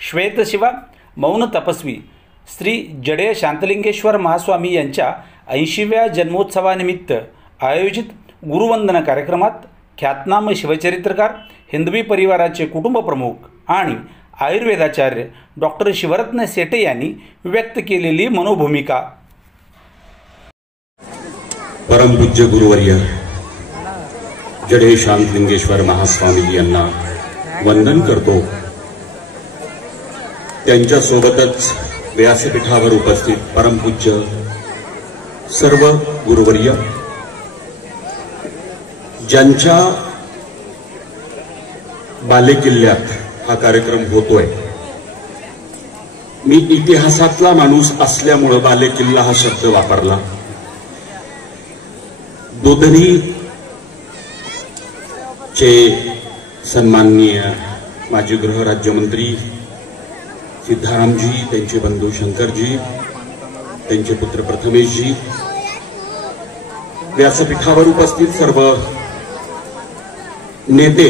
श्वेतशिवा मौन तपस्वी श्री जडे शांतलिंगेश्वर महास्वामी यांच्या 80व्या जन्मोत्सवानिमित्त आयोजित गुरुवंदना कार्यक्रमात ख्यातनाम शिवचरित्रकार हिंदवी परिवाराचे कुटुंब प्रमुख आणि आयुर्वेदाचार्य डॉक्टर शिवरत्न सेटे यांनी व्यक्त केलेली मनोभूमिका। परमपूज्य गुरुवर्य जडे शांतलिंगेश्वर महास्वामी यांना वंदन करतो। त्यांच्या सोबतच व्यासपीठावर उपस्थित परमपूज्य सर्व गुरुवर्य ज्यांच्या बालेकिल्ल्यात हा कार्यक्रम होतोय। मी इतिहासातला माणूस असल्यामुळे बालेकिल्ला हा शब्द वापरला। दोधरी चे सन्माननीय माजी गृह राज्यमंत्री सिद्धारामजी, त्यांचे बंधू शंकरजी, त्यांचे पुत्र प्रथमेशजी, व्यासपीठावर उपस्थित सर्व नेते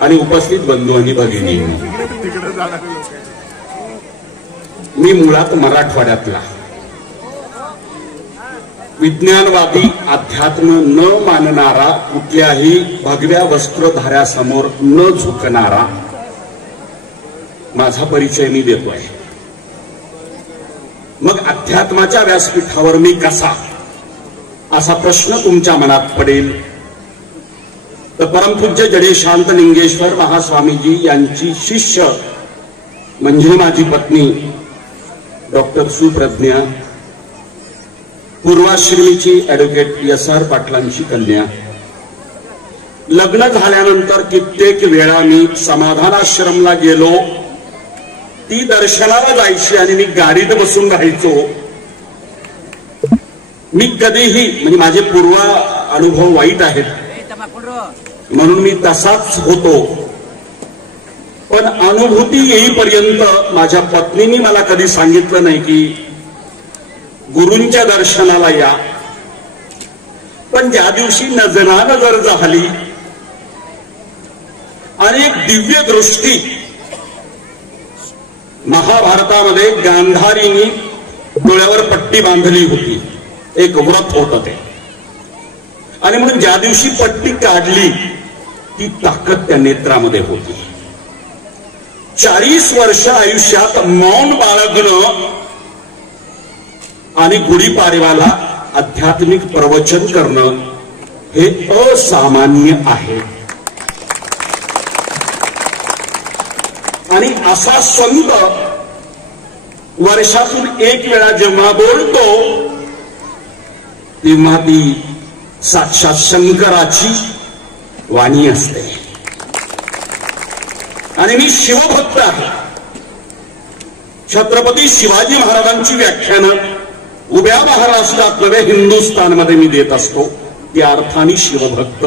आणि उपस्थित बंधू आणि भगिनी, मी मुळात मराठवाड्यातला विज्ञानवादी अध्यात्म न मानणारा, कुठल्याही भगव्या वस्त्रधाऱ्यासमोर न झुकणारा माझा परिचय मी देतोय। मग अध्यात्माच्या व्यासपीठावर मी कसा, असा प्रश्न तुमच्या मनात पडेल तर परमपूज्य जडे शांतलिंगेश्वर महास्वामीजी यांची शिष्य म्हणजे माझी पत्नी डॉक्टर सुप्रज्ञा, पूर्वाश्रमीची ॲडव्होकेट एस.आर. पाटलांची कन्या। लग्न झाल्यानंतर कित्येक वेळा मी समाधानाश्रमला गेलो, ती दर्शनाला जायची आणि मी गाडीत बसून राहायचो। मी कधीही, म्हणजे माझे पूर्व अनुभव वाईट आहेत म्हणून मी तसाच होतो, पण अनुभूती येईपर्यंत माझ्या पत्नीने मला कधी सांगितलं नाही की गुरूंच्या दर्शनाला या। पण ज्या दिवशी नजरानजर झाली आणि एक दिव्य दृष्टी, महाभारतामध्ये गांधारीनी डोळ्यावर पट्टी बांधली होती, एक व्रत होतं ते, आणि म्हणून ज्या दिवशी पट्टी काढली ती ताकद त्या नेत्रामध्ये होती। 40 वर्ष आयुष्यात मौन बाळगणं आणि गुढीपाडव्याला आध्यात्मिक प्रवचन करणं हे असामान्य आहे। आणि असा संत वर्षातून एक वेळा जेव्हा बोलतो तेव्हा ती साक्षात शंकराची वाणी असते। आणि मी शिवभक्त आहे। छत्रपती शिवाजी महाराजांची व्याख्यानं उभ्या महाराष्ट्रात नव्हे हिंदुस्थानमध्ये मी देत असतो, त्या अर्थाने शिवभक्त।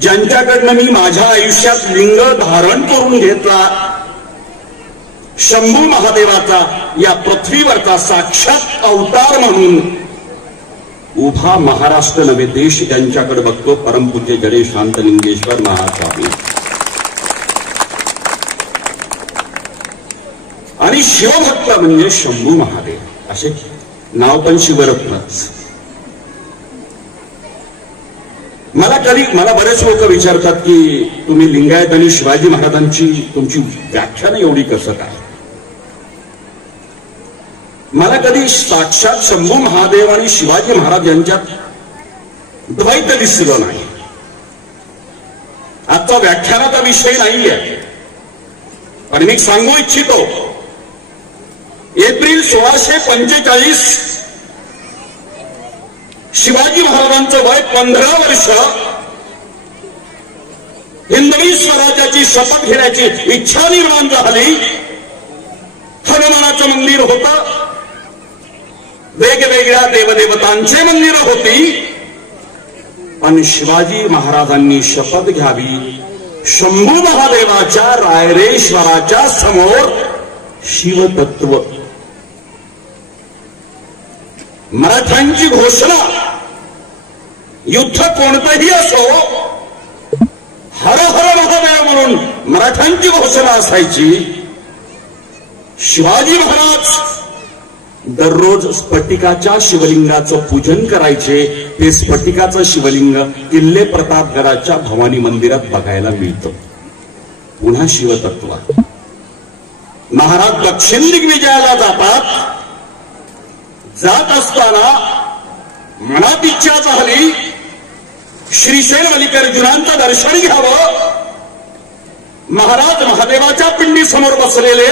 ज्यांच्याकडनं मी माझ्या आयुष्यात लिंग धारण करून घेतला, शंभू महादेवाचा या पृथ्वीवरचा साक्षात अवतार म्हणून उभा महाराष्ट्र नव्हे देश ज्यांच्याकडे बघतो, परमपूज्य जडे शांतलिंगेश्वर महास्वामी। आणि शिवभक्त म्हणजे शंभू महादेव, असे नाव पण शिवरत्नच। मला बरेच लोक विचारतात की तुम्ही लिंगायत आणि शिवाजी महाराजांची तुमची व्याख्यान एवढी कसं काय? मला कधी साक्षात शंभू महादेव आणि शिवाजी महाराज यांच्यात द्वैत दिसलं नाही। आजचा व्याख्यानाचा विषय नाहीये, पण मी सांगू इच्छितो, एप्रिल 1645 शिवाजी महाराजांचं वय 15 वर्ष, हिंदवी स्वराज्याची शपथ घेण्याची इच्छा निर्माण झाली। हनुमानाचं मंदिर होतं, वेगवेगळ्या देवदेवतांचे मंदिर होती, पण शिवाजी महाराजांनी शपथ घ्यावी शंभू महादेवाच्या रायरेश्वराच्या समोर शिवतत्व। मराठ्यांची घोषणा, युद्ध कोणतंही असो, हर हर महादेव म्हणून मराठ्यांची घोषणा असायची, शिवाजी महाराज दररोज स्फटिकाच्या शिवलिंगाचं पूजन करायचे. ते स्फटिकाचं शिवलिंग किल्ले प्रतापगडाच्या भवानी मंदिरात बघायला मिळतं. पुन्हा शिवतत्व. महाराज दक्षिण दिग्विजयाला जातात. जात असताना मनात इच्छा झाली श्रीशैल मल्लिकार्जुनांचं दर्शन घ्यावं. महाराज महादेवाच्या पिंडी समोर बसलेले,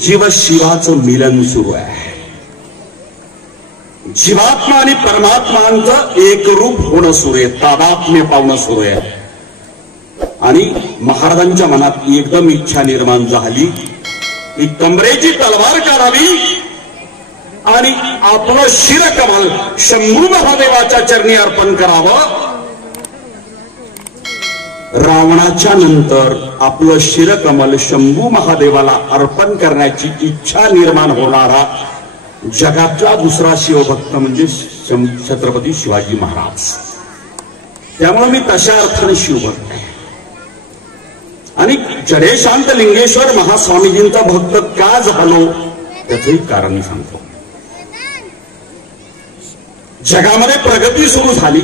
जीव शिवाचं मिलन सुरू आहे. जीवात्मा आणि परमात्मांचं एकरूप होणं सुरू आहे, तादात्म्य पावणं सुरू आहे. आणि महाराजांच्या मनात एकदम इच्छा निर्माण झाली की कमरेची तलवार काढावी आणि आपलं शिरकमल शंभू महादेवाच्या चरणी अर्पण करावं. रावणाच्या नंतर आपलं शिरकमल शंभू महादेवाला अर्पण करण्याची इच्छा निर्माण होणारा जगातला दुसरा शिवभक्त म्हणजे छत्रपती शिवाजी महाराज. त्यामुळे मी तशा अर्थाने शिवभक्त आहे. आणि जडे शांत लिंगेश्वर महास्वामीजींचा भक्त का झालो त्याचंही कारण सांगतो. जगामध्ये प्रगती सुरू झाली.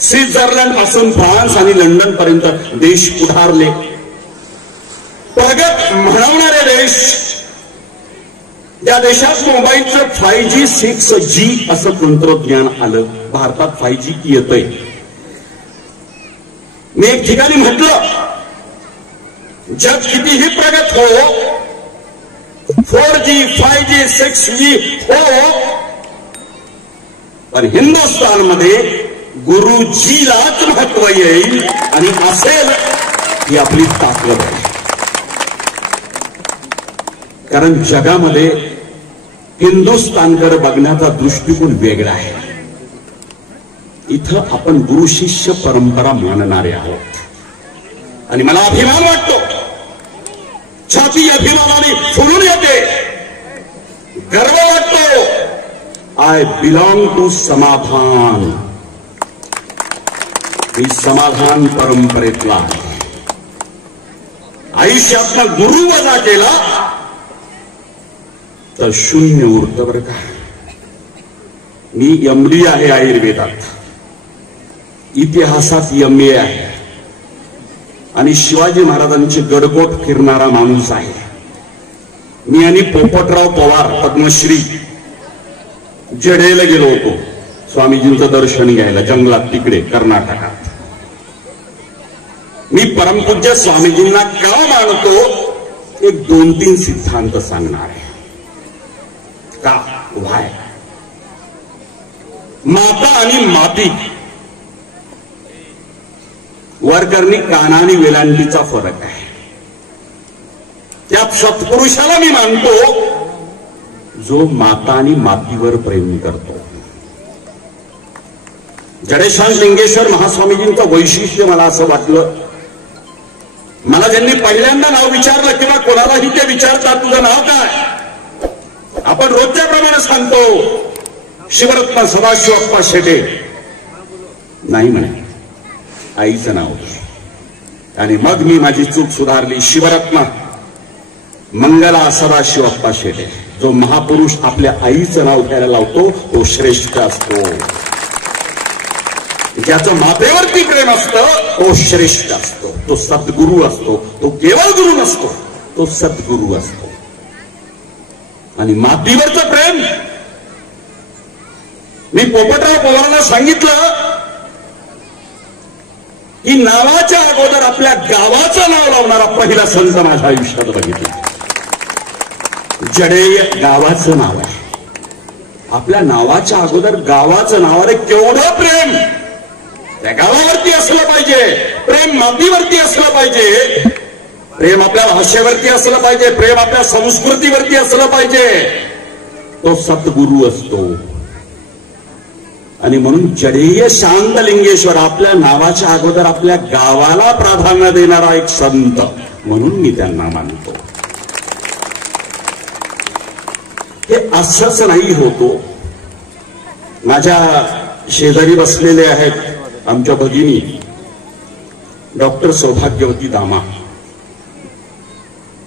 स्वित्झर्लंड पासून फ्रान्स आणि लंडन पर्यंत देश पुढारले. प्रगत म्हणवणारे देश. या देशात मोबाईलचं 5G 6G असं तंत्रज्ञान आलं. भारतात 5G येतंय. मी एक ठिकाणी म्हटलं, जग कितीही प्रगत हो, 4G 5G 6G हो, पण हिंदुस्थानमध्ये गुरुजीलाच महत्व येईल आणि असेल ही आपली ताकद आहे. कारण जगामध्ये हिंदुस्थानकडे बघण्याचा दृष्टिकोन वेगळा आहे. इथं आपण गुरु शिष्य परंपरा मानणारे आहोत. आणि मला अभिमान वाटतो, छाती अभिमानाने फुलून येते, गर्व वाटतो. आय बिलॉंग टू समाधान. मी समाधान परंपरेतला आहे. आयुष्यातला गुरु वजा केला तर शून्य उरतं बरं का. मी MD आहे आयुर्वेदात, इतिहासात MA आहे आणि शिवाजी महाराजांचे गडकोट फिरणारा माणूस आहे. मी आणि पोपटराव पवार पद्मश्री जडेला गेलो होतो स्वामीजींचं दर्शन घ्यायला जंगलात तिकडे कर्नाटकात. मी परमपूज्य स्वामीजींना का मानतो एक 2-3 सिद्धांत सांगणार आहे. का व्हाय माता आणि माती वरकरणी काना आणि वेलांटीचा फरक आहे. त्यात सत्पुरुषाला मी मानतो जो माता आणि मातीवर प्रेम करतो. जडेशांत लिंगेश्वर महास्वामीजींचं वैशिष्ट्य मला असं वाटलं, मला ज्यांनी पहिल्यांदा नाव विचारलं किंवा कोणालाही ते विचारतात तुझं नाव काय, आपण रोजच्या प्रमाणे सांगतो शिवरत्न सदाशिवप्पा शेटे. नाही म्हणे, आईचं नाव. आणि मग मी माझी चूक सुधारली. शिवरत्न मंगला सदाशिवप्पा शेटे. जो महापुरुष आपल्या आईचं नाव घ्यायला लावतो तो श्रेष्ठ असतो. ज्याचं मातेवरती प्रेम असतं तो श्रेष्ठ असतो, तो सद्गुरू असतो. तो केवळ गुरु नसतो, तो सद्गुरू असतो. आणि मातीवरचं प्रेम मी पोपटराव पवारांना सांगितलं की नावाच्या अगोदर आपल्या गावाचं नाव लावणारा पहिला संत माझ्या आयुष्यात बघितला. जडे गावाचं नाव आहे. आपल्या नावाच्या अगोदर गावाचं नाव. अरे केवढं प्रेम त्या गावावरती असलं पाहिजे. प्रेम मातीवरती असलं पाहिजे. प्रेम आपल्या भाषेवरती असलं पाहिजे. प्रेम आपल्या संस्कृतीवरती असलं पाहिजे. तो सद्गुरू असतो. आणि म्हणून जडेय शांत लिंगेश्वर आपल्या नावाच्या अगोदर आपल्या गावाला प्राधान्य देणारा एक संत म्हणून मी त्यांना मानतो. हे असंच नाही होतो. माझ्या शेजारी बसलेले आहेत आमच्या भगिनी, डॉक्टर सौभाग्यवती दामा,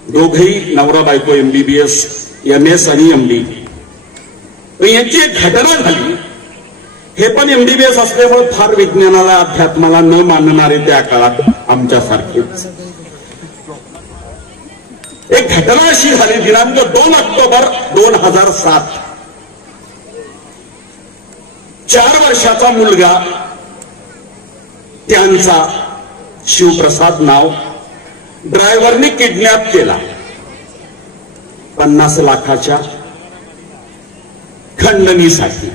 दोघेही नवरा बायको MBBS, MS आणि MD. यांची एक घटना झाली. हे पण MBBS असल्यामुळे फार विज्ञानाला अध्यात्माला न मानणारे त्या काळात आमच्यासारखेच. एक घटना अशी झाली दिनांक 2 ऑक्टोबर 2007. 4 वर्षाचा मुलगा त्यांचा शिवप्रसाद नाव ड्रायव्हरने किडनॅप केला 50 लाखाच्या खंडणीसाठी.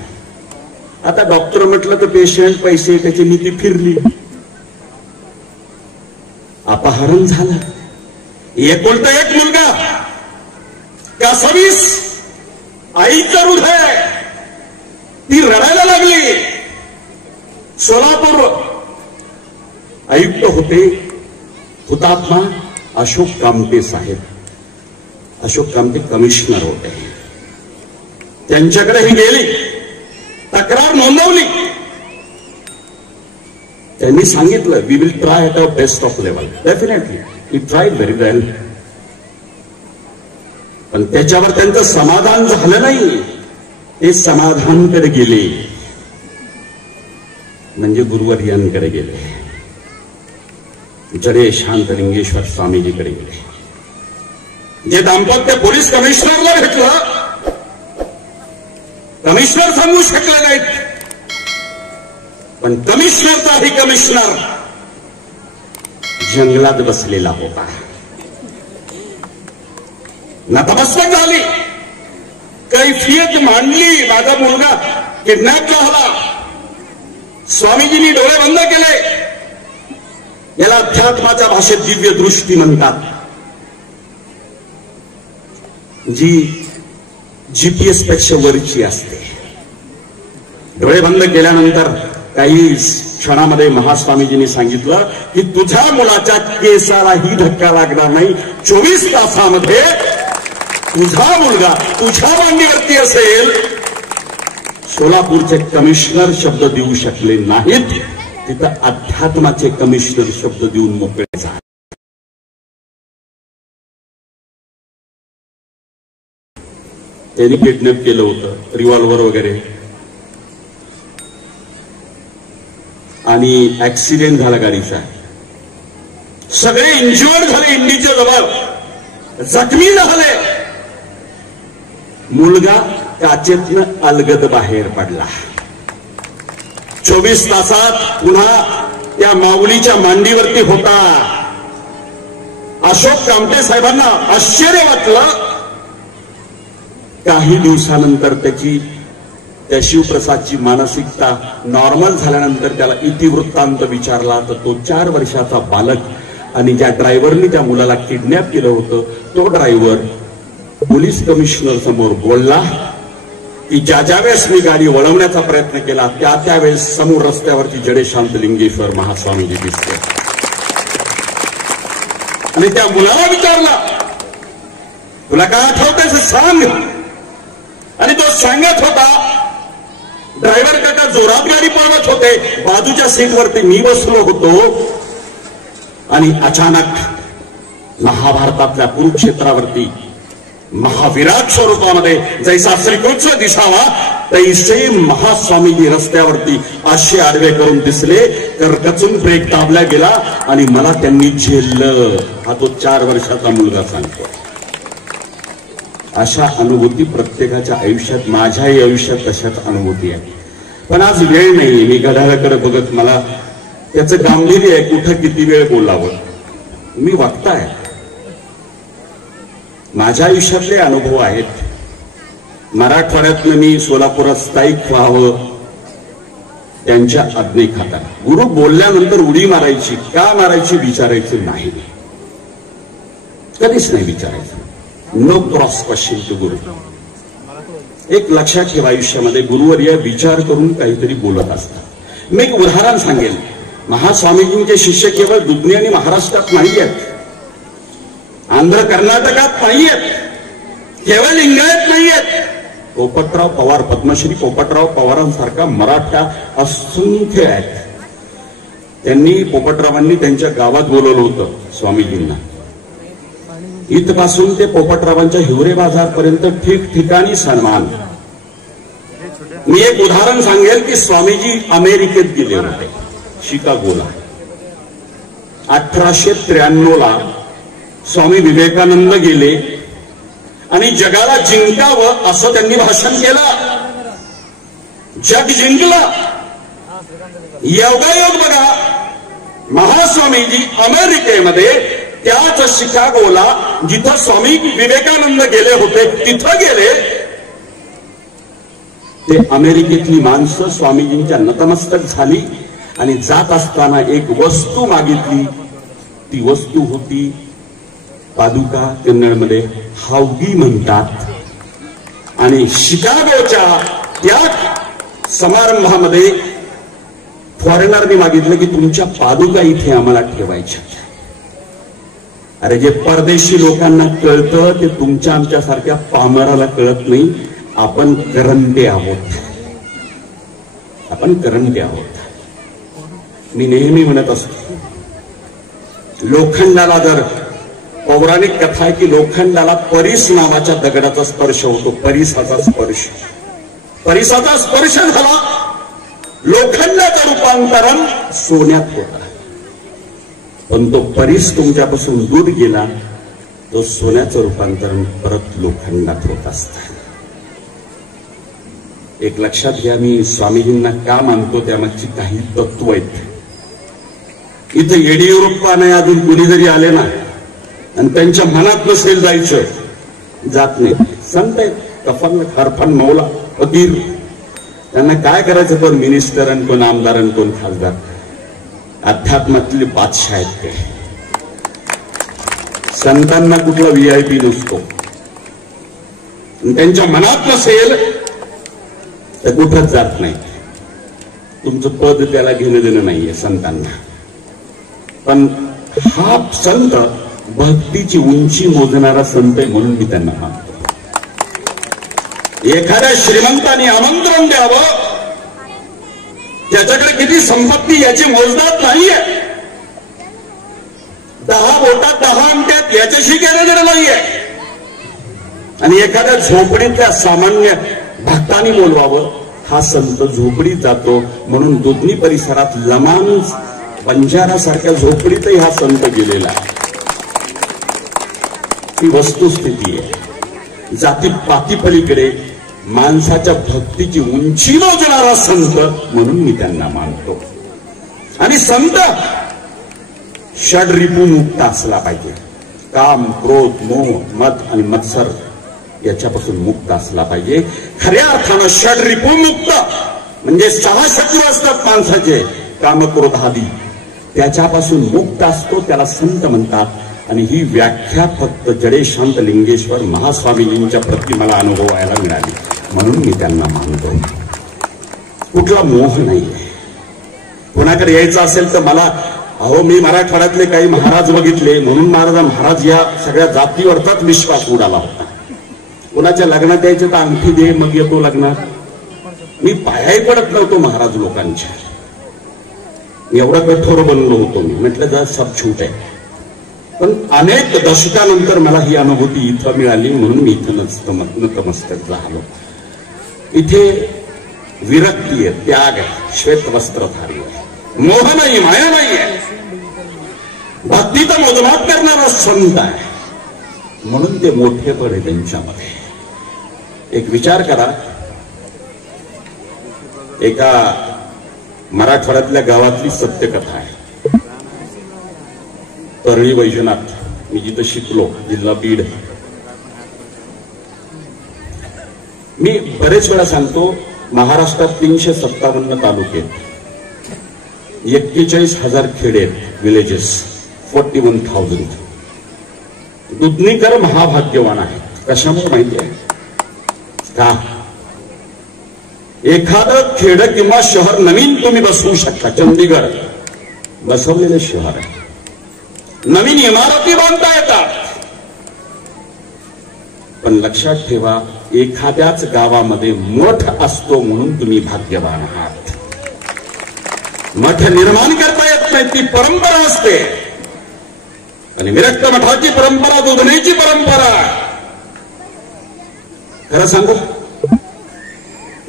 आता डॉक्टर म्हटलं तर पेशंट पैसे त्याची नीती फिरली, अपहरण झालं. एकुलता एक मुलगा कासवीस आईचं हृदय, ती रडायला लागली. सोलापूर आयुक्त होते हुतात्मा अशोक कामते साहेब. अशोक कामते कमिशनर होते. त्यांच्याकडे ही गेली, तक्रार नोंदवली. त्यांनी सांगितलं we will try at our best of level. Definitely we tried very well. पण त्याच्यावर त्यांचं समाधान झालं नाही. ते समाधानकडे गेले म्हणजे गुरुवर्यांकडे गेले, जडे शांतलिंगेश्वर स्वामीजीकडे गेले. जे दाम्पत्य पोलीस कमिशनरला भेटलं, कमिशनर सांगू शकले नाहीत. पण कमिशनरचाही कमिशनर जंगलात बसलेला होता. नतमस्तक झाली, कैफियत मांडली. माझा मुलगा किडनॅप झाला. स्वामीजींनी डोळे बंद केले. याला अध्यात्माच्या भाषेत दिव्य दृष्टी म्हणतात, जी GPS पेक्षा वरची असते. डोळे बंद केल्यानंतर काही क्षणामध्ये महास्वामीजींनी सांगितलं की तुझ्या मुलाच्या केसालाही धक्का लागणार नाही. 24 तासामध्ये तुझा मुलगा तुझ्या मांडीवरती असेल. सोलापूरचे कमिशनर शब्द देऊ शकले नाहीत, तिथं अध्यात्माचे कमिशनर शब्द देऊन मोकळे झाले. त्यांनी किडनॅप केलं होतं, रिव्हॉल्व्हर वगैरे, आणि ऍक्सिडेंट झाला गाडीचा. सगळे इंज्युअर्ड झाले. इंडीच्या जवळ जखमी झाले. मुलगा काचेतनं अलगद बाहेर पडला. 24 तासात पुन्हा त्या माऊलीच्या मांडीवरती होता. अशोक कामते साहेबांना आश्चर्य वाटलं. काही दिवसानंतर त्या शिवप्रसादची मानसिकता नॉर्मल झाल्यानंतर त्याला इतिवृत्तांत विचारला तर तो 4 वर्षाचा बालक आणि ज्या ड्रायव्हरने त्या मुलाला किडनॅप केलं होतं तो ड्रायव्हर पोलीस कमिशनर समोर बोलला की ज्या वेळेस मी गाडी वळवण्याचा प्रयत्न केला त्यावेळेस समोर रस्त्यावरची जडे शांतलिंगेश्वर महास्वामीजी दिसले. आणि त्या मुलाला विचारला तुला काय आठवतंय सांग. आणि तो सांगत होता ड्रायव्हर काका जोरात गाडी पळवत होते. बाजूच्या सीटवरती मी बसलो होतो आणि अचानक महाभारतातल्या कुरुक्षेत्रावरती महाविराट स्वरूपामध्ये जैसा श्रीकृष्ण दिसावा तैसे महास्वामीजी रस्त्यावरती असे आडवे करून दिसले. करकचून ब्रेक दाबला गेला आणि मला त्यांनी झेललं. हा तो 4 वर्षाचा मुलगा सांगतो. अशा अनुभूती प्रत्येकाच्या आयुष्यात, माझ्याही आयुष्यात तशाच अनुभूती आहे. पण आज वेळ नाही. मी घड्याळाकडे बघत मला त्याचं गांभीर्य आहे. कुठं किती वेळ बोलावं. मी वक्ताय. माझ्या आयुष्यातले अनुभव आहेत. मराठवाड्यातनं मी सोलापुरात स्थायिक व्हावं त्यांच्या आज्ञेखातर. गुरु बोलल्यानंतर उडी मारायची का मारायची विचारायचं नाही, कधीच नाही विचारायचं. नो क्रॉस क्वेश्चन टू गुरु. एक लक्षात ठेवा, आयुष्यामध्ये गुरुवर्य विचार करून काहीतरी बोलत असतात. मी एक उदाहरण सांगेन. महास्वामीजींचे शिष्य केवळ दुधनी आणि महाराष्ट्रात नाही आहेत, आंध्र कर्नाटकात नाही आहेत, केवळ लिंगायत नाही आहेत. पोपटराव पवार, पद्मश्री पोपटराव पवारांसारखा मराठा असंख्य आहेत. त्यांनी पोपटरावांनी त्यांच्या गावात बोलवलं होतं स्वामीजींना. इथपासून ते पोपटरावांच्या हिवरे बाजारपर्यंत ठिकठिकाणी सन्मान. मी एक उदाहरण सांगेल की स्वामीजी अमेरिकेत गेले होते, शिकागोला. 1893 स्वामी विवेकानंद गेले आणि जगाला जिंकावं असं त्यांनी भाषण केलं. जग जिंकलं. योगायोग बघा, महास्वामीजी अमेरिकेमध्ये त्याच शिकागोला जिथं स्वामी विवेकानंद गेले होते तिथं गेले. ते अमेरिकेतली माणसं स्वामीजींच्या नतमस्तक झाली आणि जात असताना एक वस्तू मागितली. ती वस्तू होती पादुका, कन्नडमध्ये हावगी म्हणतात. आणि शिकागोच्या त्या समारंभामध्ये फॉरेनरने मागितलं की तुमच्या पादुका इथे आम्हाला ठेवायच्या. अरे जे परदेशी लोकांना कळतं ते तुमच्या आमच्या सारख्या पामराला कळत नाही. आपण करंटे आहोत, आपण करंटे आहोत. मी नेहमी म्हणत असतो, लोखंडाला जर, पौराणिक कथा आहे की लोखंडाला परीस नावाच्या दगडाचा स्पर्श होतो. परिसाचा स्पर्श झाला, लोखंडाचं रूपांतरण सोन्यात होतं. पण तो परीस तुमच्यापासून दूर गेला, तो सोन्याचं रूपांतरण परत लोखंडात होत असतं. एक लक्षात घ्या, मी स्वामीजींना का मानतो त्यामागची काही तत्व आहेत. इथं येडियुरप्पा नाही अजून कुणी जरी आले ना आणि त्यांच्या मनात नसेल जायचं, जात नाही. संत आहेत, कफन खरफन मौला फकीर, त्यांना काय करायचं पण मिनिस्टर आणि कोण आमदार आणि कोण खासदार. अध्यात्मातले बादशाह आहेत ते. संतांना कुठला VIP नसतो. त्यांच्या मनात नसेल तर कुठंच जात नाही. तुमचं पद त्याला घेणं देणं नाहीये संतांना. पण हा संत भक्तीची उंची मोजणारा संत आहे म्हणून मी त्यांना मानतो. एखाद्या श्रीमंताने आमंत्रण द्यावं, त्याच्याकडे किती संपत्ती याची मोजदात नाहीये. 10 बोटात 10 अंगठ्यात याच्याशी घेणं नाहीये. आणि एखाद्या झोपडीतल्या सामान्य भक्तांनी बोलवावं, हा संत झोपडीत जातो. म्हणून दुधनी परिसरात लमान बंजारा सारख्या झोपडीतही हा संत गेलेला आहे. ही वस्तुस्थिती आहे. जातीपाती पलीकडे माणसाच्या भक्तीची उंची मोजणारा संत म्हणून मी त्यांना मानतो. आणि संत षड्रिपू मुक्त असला पाहिजे. काम, क्रोध, मोह, मद आणि मत्सर याच्यापासून मुक्त असला पाहिजे. खऱ्या अर्थानं षड्रिपू मुक्त म्हणजे 6 शत्रू असतात माणसाचे, काम, क्रोध आदी, त्याच्यापासून मुक्त असतो, त्याला संत म्हणतात. आणि ही व्याख्या फक्त जडे शांत लिंगेश्वर महास्वामीजींच्या प्रती मला अनुभवायला मिळाली म्हणून मी त्यांना मानतो. कुठला मोह नाहीये. कोणाकडे यायचं असेल तर मला, अहो मी मराठवाड्यातले काही महाराज बघितले म्हणून महाराज या सगळ्या जातीवरचाच विश्वास उडाला होता. कोणाच्या लग्नात यायचे तर अंगठी दे मग येतो लग्नात. मी पायाही पडत नव्हतो महाराज लोकांच्या. एवढा कठोर बनलो होतो मी. म्हटलं जरा सब छूट आहे. पण अनेक दशकानंतर मला ही अनुभूती इथं मिळाली म्हणून मी इथं नतमस्तक झालो. इथे विरक्ती आहे, त्याग आहे, श्वेत वस्त्रधारी आहे, मोह नाही, माया नाही आहे. भक्तीचं मोजमाप करणारा संत आहे म्हणून ते मोठे पडे त्यांच्यामध्ये. एक विचार करा, एका मराठवाड्यातल्या गावातली सत्यकथा आहे. परळी वैजनाथ, मी जिथं शिकलो, जिल्हा बीड. मी बरेच वेळा सांगतो, महाराष्ट्रात 357 तालुके, 41,000 खेडे, विलेजेस, 41,000. दुधनीकर महाभाग्यवान आहेत. कशामुळे माहिती आहे का? एखादं खेड किंवा शहर नवीन तुम्ही बसवू शकता. चंदीगड बसवलेलं शहर आहे. नवीन इमारती बांधता येतात. पण लक्षात ठेवा, एखाद्याच गावामध्ये मठ असतो म्हणून तुम्ही भाग्यवान आहात. मठ निर्माण करता येत नाही, ती परंपरा असते. आणि विरक्त मठाची परंपरा, दुधणीची परंपरा. खरं सांगू,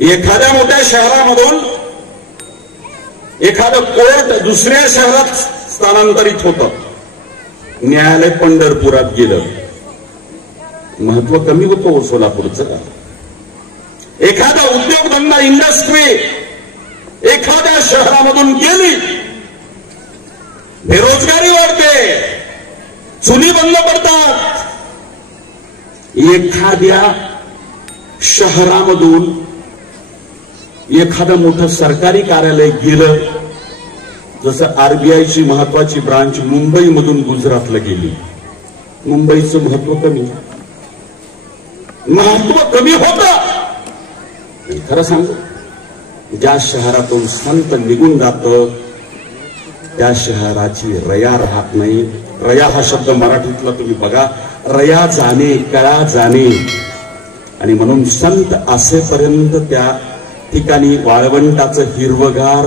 एखाद्या मोठ्या शहरामधून एखादं कोर्ट दुसऱ्या शहरात स्थानांतरित होतं. न्यायालय पंढरपुरात गेलं, महत्व कमी होतं सोलापूरचं. एखादा उद्योगधंदा, इंडस्ट्री एखाद्या शहरामधून गेली, बेरोजगारी वाढते, चुली बंद पडतात. एखाद्या शहरामधून एखादं मोठं सरकारी कार्यालय गेलं, जसं आरबीआयची महत्वाची ब्रांच मुंबईमधून गुजरातला गेली, मुंबईचं महत्व कमी होतं. खरं सांगू, ज्या शहरातून संत निघून जातं त्या शहराची रया राहत नाही. रया हा शब्द मराठीतला तुम्ही बघा, रया जाणे, कळा जाणे. आणि म्हणून संत असेपर्यंत त्या ठिकाणी वाळवंटाचं हिरवगार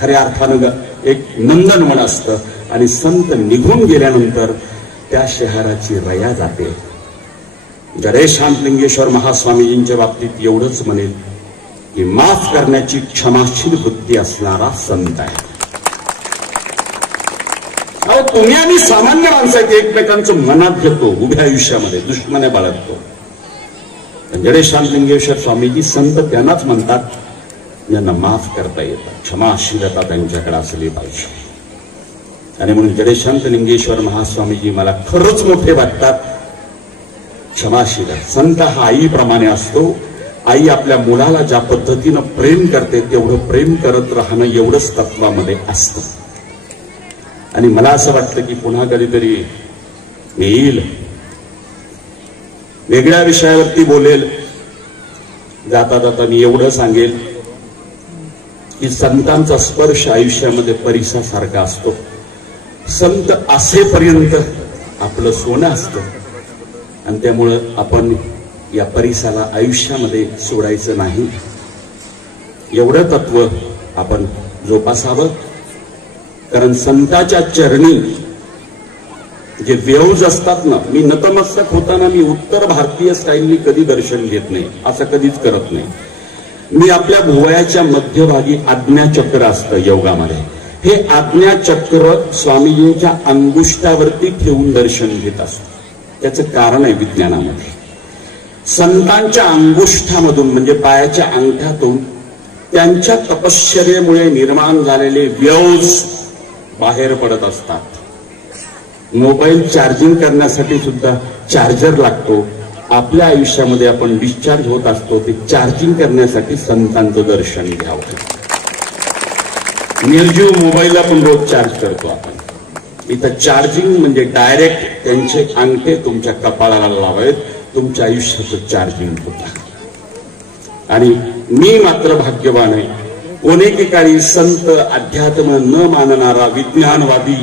खऱ्या अर्थानं एक नंदनवन असतं. आणि संत निघून गेल्यानंतर त्या शहराची रया जाते. जडे शांतलिंगेश्वर महास्वामीजींच्या बाबतीत एवढंच म्हणेल की माफ करण्याची क्षमाशील वृत्ती असणारा संत आहे. अहो, तुम्ही आम्ही सामान्य माणसं आहेत, एकमेकांचं मनात घेतो, उभ्या आयुष्यामध्ये दुश्मने बाळगतो. जडे शांतलिंगेश्वर स्वामीजी संत त्यांनाच म्हणतात ज्यांना माफ करता येतं, क्षमाशीलता त्यांच्याकडे असली पाहिजे. आणि म्हणून जडे शांतलिंगेश्वर महास्वामीजी मला खरंच मोठे वाटतात. क्षमाशील संत हा आईप्रमाणे असतो. आई आपल्या मुलाला ज्या पद्धतीनं प्रेम करते तेवढं प्रेम करत राहणं एवढंच तत्वामध्ये असतं. आणि मला असं वाटतं की पुन्हा कधीतरी येईल, वेगळ्या विषयावरती बोलेल. जाता जाता मी एवढं सांगेल की संतांचा स्पर्श आयुष्यामध्ये परिसासारखा असतो. संत असेपर्यंत आपलं सोनं असतं. आणि त्यामुळं आपण या परिसाला आयुष्यामध्ये सोडायचं नाही. एवढं तत्व आपण जोपासावं. कारण संताच्या चरणी जे वेव्ज असतात ना, मी नतमस्तक होताना मी उत्तर भारतीय स्टाईलनी कधी दर्शन घेत नाही, असं कधीच करत नाही. मी आपल्या भुवयाच्या मध्यभागी आज्ञाचक्र असतं योगामध्ये. हे आज्ञाचक्र स्वामीजींच्या अंगुष्ठावरती ठेवून दर्शन घेत असतं. त्याचं कारण आहे विज्ञानामध्ये. संतांच्या अंगुष्ठामधून म्हणजे पायाच्या अंगठ्यातून त्यांच्या तपश्चर्येमुळे निर्माण झालेले वेव्ज बाहेर पडत असतात. मोबाईल चार्जिंग करण्यासाठी सुद्धा चार्जर लागतो. आपल्या आयुष्यामध्ये आपण डिस्चार्ज होत असतो, ते चार्जिंग करण्यासाठी संतांचं दर्शन घ्यावं. निर्जीव मोबाईलला पण रोज चार्ज करतो आपण. इथं चार्जिंग म्हणजे डायरेक्ट त्यांचे अंगठे तुमच्या कपाळाला लावावेत, तुमच्या आयुष्याचं चार्जिंग होतं. आणि मी मात्र भाग्यवान आहे. कोणेकेकाळी संत, अध्यात्म न मानणारा, विज्ञानवादी,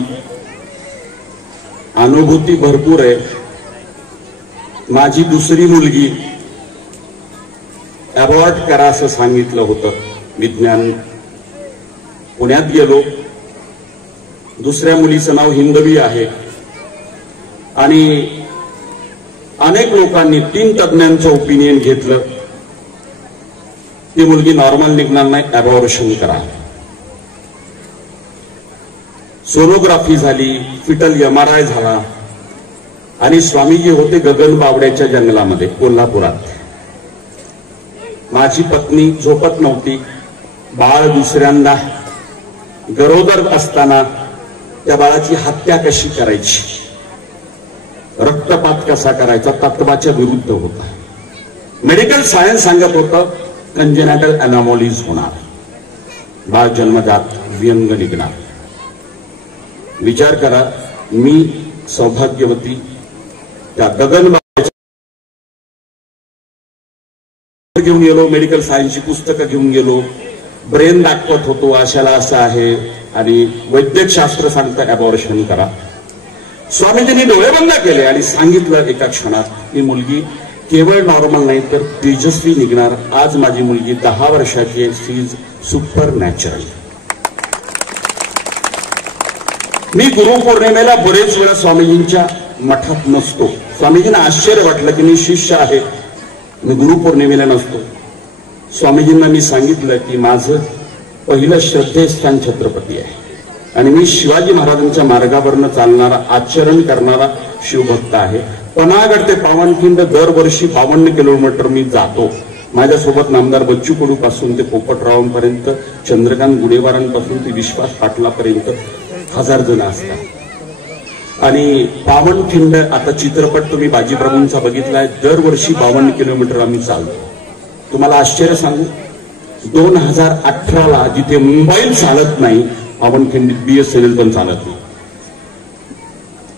अनुभूती भरपूर आहे. माझी दुसरी मुलगी अबॉर्ट करा असं सांगितलं होतं. विज्ञान पुण्यात गेलो. दुसऱ्या मुलीचं नाव हिंदवी आहे. आणि अनेक लोकांनी, 3 तज्ञांचं ओपिनियन घेतलं. ती मुलगी नॉर्मल निघणार नाही, अबॉर्शन करा. सोनोग्राफी झाली, फिटल MRI झाला. आणि स्वामीजी होते गगनबावड्याच्या जंगलामध्ये कोल्हापुरात. माझी पत्नी झोपत नव्हती. बाळ दुसऱ्यांदा गरोदर असताना त्या बाळाची हत्या कशी करायची, रक्तपात कसा करायचा, तत्वाच्या विरुद्ध होता. मेडिकल सायन्स सांगत होतं कंजेनाटल अनॉमॉलीज होणार, बाळ जन्मजात व्यंग निघणार. विचार करा, मी सौभाग्यवती त्या गगनबावड्याच्या घेऊन गेलो, मेडिकल सायन्सची पुस्तकं घेऊन गेलो, ब्रेन दाखवत होतो अशाला असं आहे. आणि वैद्यकशास्त्र सांगतं अबॉर्शन करा. स्वामीजींनी डोळे बंद केले आणि सांगितलं एका क्षणात, ही मुलगी केवळ नॉर्मल नाही तर तेजस्वी निघणार. आज माझी मुलगी 10 वर्षाची आहे. शी इज सुपर नॅचरल. मी गुरुपौर्णिमेला बरेच वेळा स्वामीजींच्या मठात नसतो. स्वामीजींना आश्चर्य वाटलं की मी शिष्य आहे, मी गुरुपौर्णिमेला नसतो. स्वामीजींना मी सांगितलं की माझं पहिलं श्रद्धेस्थान छत्रपती आहे आणि मी शिवाजी महाराजांच्या मार्गावरनं चालणारा, आचरण करणारा शिवभक्त आहे. पनागड ते पावनखिंड दरवर्षी 52 किलोमीटर मी जातो. माझ्यासोबत नामदार बच्चू कडू पासून ते पोपटरावांपर्यंत, चंद्रकांत गुडेवारांपासून ते विश्वास पाटलापर्यंत 1000 जण असतात. आणि पावनखिंड, आता चित्रपट तुम्ही बाजीप्रभूंचा बघितलाय, दरवर्षी 52 किलोमीटर आम्ही चालतो. तुम्हाला आश्चर्य सांगू, 2018ला जिथे मोबाईल चालत नाही, पावनखिंडीत BSNL पण चालत नाही.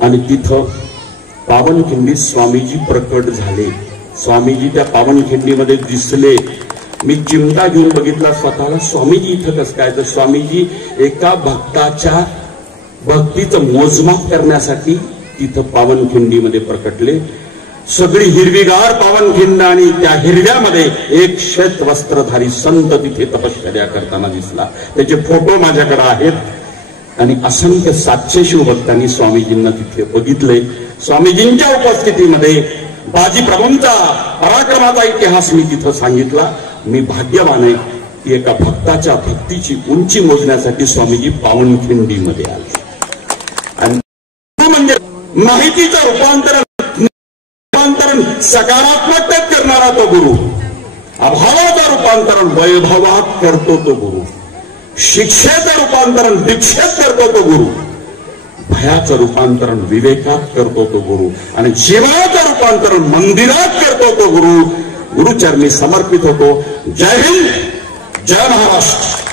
आणि तिथं पावनखिंडीत स्वामीजी प्रकट झाले. स्वामीजी त्या पावनखिंडीमध्ये दिसले. मी चिमटा घेऊन बघितला स्वतःला, स्वामीजी इथं कसं काय? तर स्वामीजी एका भक्ताच्या भक्तीचं मोजमाप करण्यासाठी तिथं पावनखिंडीमध्ये प्रकटले. सगळी हिरवीगार पावनखिंड आणि त्या हिरव्यामध्ये एक श्वेत वस्त्रधारी संत तिथे तपश्चर्या करताना दिसला. त्याचे फोटो माझ्याकडे आहेत. आणि असंख्य 700 शिवभक्तांनी स्वामीजींना तिथे बघितले. स्वामीजींच्या उपस्थितीमध्ये बाजीप्रभूंचा पराक्रमाचा इतिहास मी तिथं सांगितला. मी भाग्यवान आहे की एका भक्ताच्या भक्तीची उंची मोजण्यासाठी स्वामीजी पावनखिंडीमध्ये आले. आणि म्हणजे माहितीचं रूपांतरण सकारात्मकतेत करणारा तो गुरु, अभावाचं रूपांतरण वैभवात करतो तो गुरु, शिक्षेचं रूपांतरण दीक्षेत करतो तो गुरु, भयाचं रूपांतरण विवेकात करतो तो गुरु, आणि जीवनाचं रूपांतरण मंदिरात करतो तो गुरु. गुरुचरणी समर्पित होतो. जय हिंद, जय महाराष्ट्र.